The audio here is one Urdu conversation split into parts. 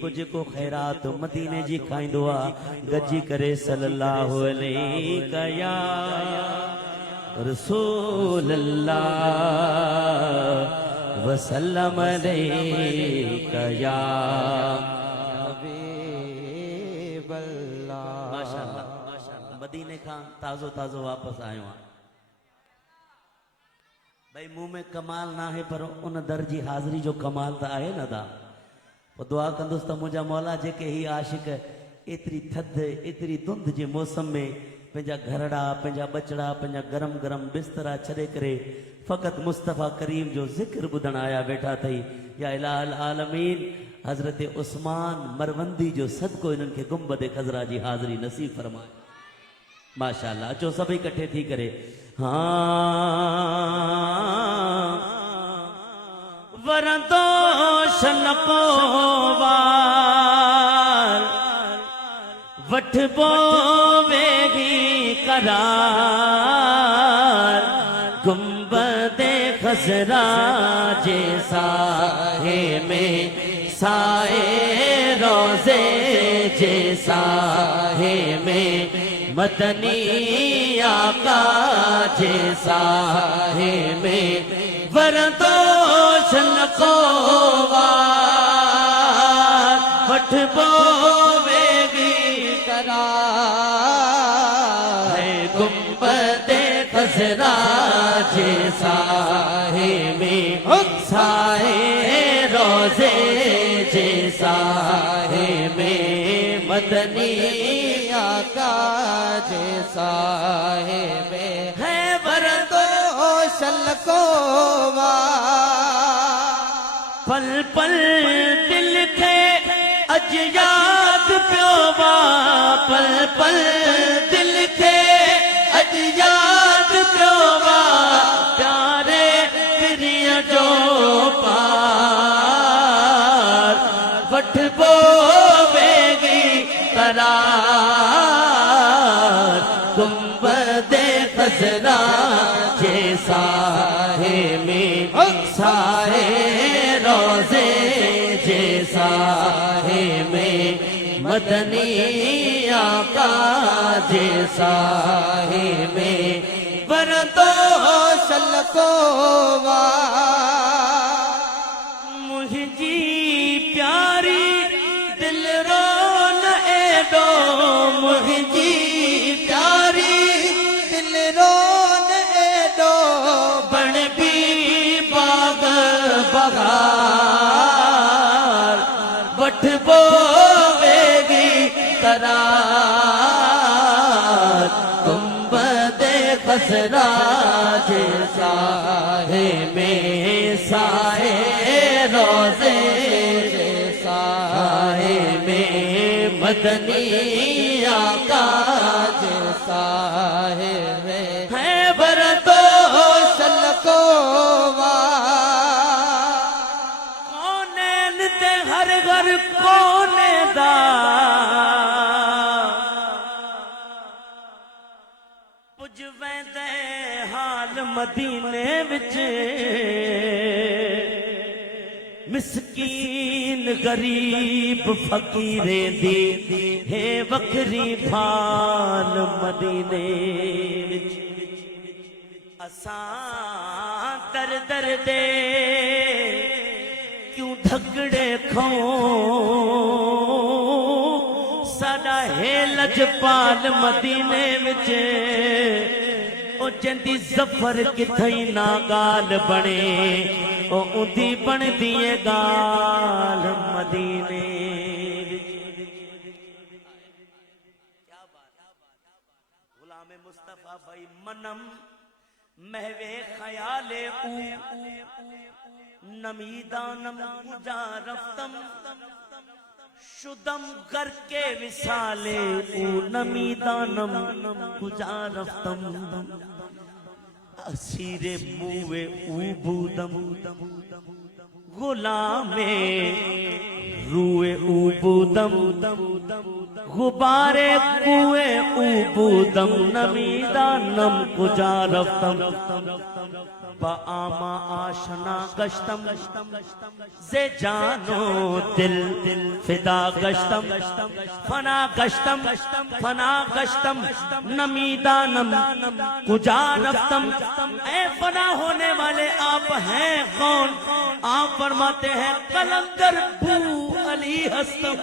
کچھ کو خیرات مدینے جی کھائیں دعا گجی کرے صلی اللہ علیہ یا رسول اللہ وسلم علیہ یا حبیب اللہ ماشاءاللہ مدینے کھاں تازو تازو واپس آئے ہوں بھئی منہ میں کمال نہ ہے پر ان درجی حاضری جو کمال تا آئے نہ دا وہ دعا کندوستا مجھا مولا جے کہ ہی عاشق اتری تھد اتری دھند جے موسم میں پنجا گھرڑا پنجا بچڑا پنجا گرم گرم بسترا چھڑے کرے فقط مصطفیٰ کریم جو ذکر بدن آیا بیٹھا تھی یا الہ العالمین حضرت عثمان مروندی جو صدقو انن کے گنبد خضرا جی حاضری نصیب فرمائے ماشاءاللہ جو سبھی کٹھے تھی کرے ہاں ورندو شنقو وار وٹھ بو ویگی قرار گنبد خضرا جیسا ہے میں سائے روزے جیسا ہے میں مدنی آقا جیسا ہے میں وردو شنقو وار وٹھ بو ویگی قرار ہے گنبد خضرا جیسا ہے میں سائے روزے جیسا ہے میں مدنی آقا جیسا ہے میں ہے وردو شنقو پل پل دل کے اج یاد پیوبا پل پل دل کے اج یاد پیوبا پیارے پریاں جو پار وٹھ بو ویگی قرار گنبد خضرا جیسا ہے میں سائے روزے جیسا ہے میں مدنی آقا جیسا ہے میں وردو شنقو مجھے پیاری دل رون ایڈو مجھے پیاری دل رون ایڈو بن بھی باغ بغار وٹھ بو ویگی قرار گنبد خضرا جیسا ہے میں سائے روزے جیسا ہے میں مدنی آقا جیسا ہے میں ہے وردو شنقو کونین تے ہر گھر کونے دا پج ویندے حال مدینے وچ مسکین غریب فقیرے دی ہے وکری بھال مدینے وچ اساں در در دے کیوں دھگڑے کھوں ساڈا ہے لجپال مدینے وچ او جندی ظفر کتھئی نا گال بنے او اندھی بن دیئے گال مدینے غلام مصطفیٰ بھائی منم محوے خیال او نمیدانم کجا رفتم شدم گر کے وصالے او نمیدانم کجا رفتم اسیر موے او بودم غلام روئے او بودم غبار کوئے او بودم نمیدانم کجا رفتم با آما آشنا گشتم زے جانو دل فدا گشتم فنا گشتم نمیدانم کجا رفتم اے فنا ہونے والے آپ ہیں کون؟ آپ فرماتے ہیں قلندر بو علی ہستم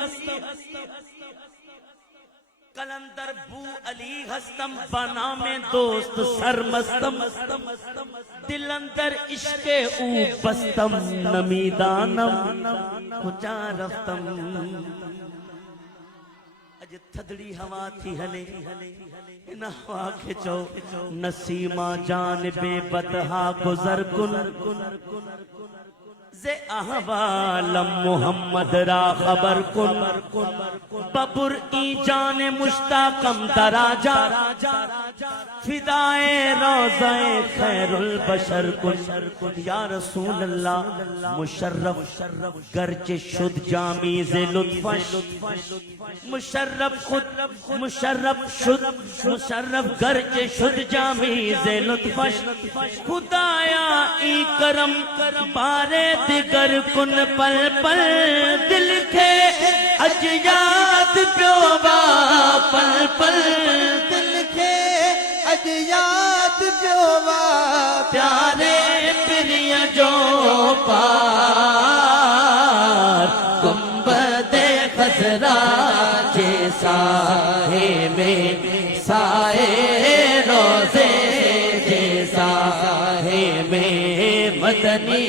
قلندر بو علی ہستم بنام دوست سرمستم دل اندر عشق او بستم نمیدانم کجا رفتم اج تھدڑی ہوا تھی ہلے نہ ہوا کھچو نسیمہ جانب بدہا گزر کن زے احوالم محمد را خبر کن ببر ای جان مشتاقم دراجا فدائے روضہ خیر البشر کن یا رسول اللہ مشرف گرچ شد جامیز لطفش مشرف گرچ شد جامیز لطفش خدایا ای کرم بارے دیگر کن پل پل دل کے اجیاد پیوبا پل پل دل کے اجیاد پیوبا پیارے پریہ جو پار گنبد خضرا جیسا ہے میں سائے روزے جیسا ہے میں مدنی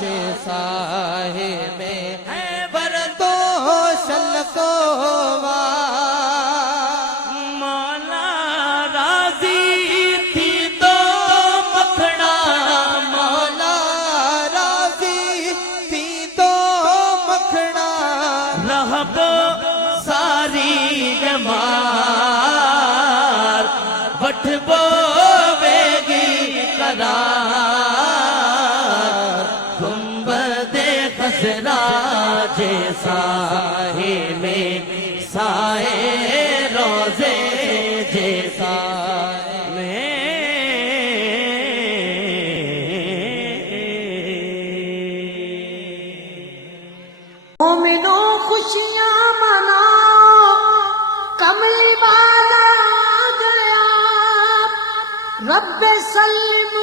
جیسا ہے میں بردو شلکو مولا راضی تھی تو مکھنا مولا راضی تھی تو مکھنا رہب ساری جمار بٹھ بویگی قرار گنبد خضرا جیسا ہے میں سائے روزے جیسا مومنوں خوشیاں مناؤ کملی والا گیا رب سلم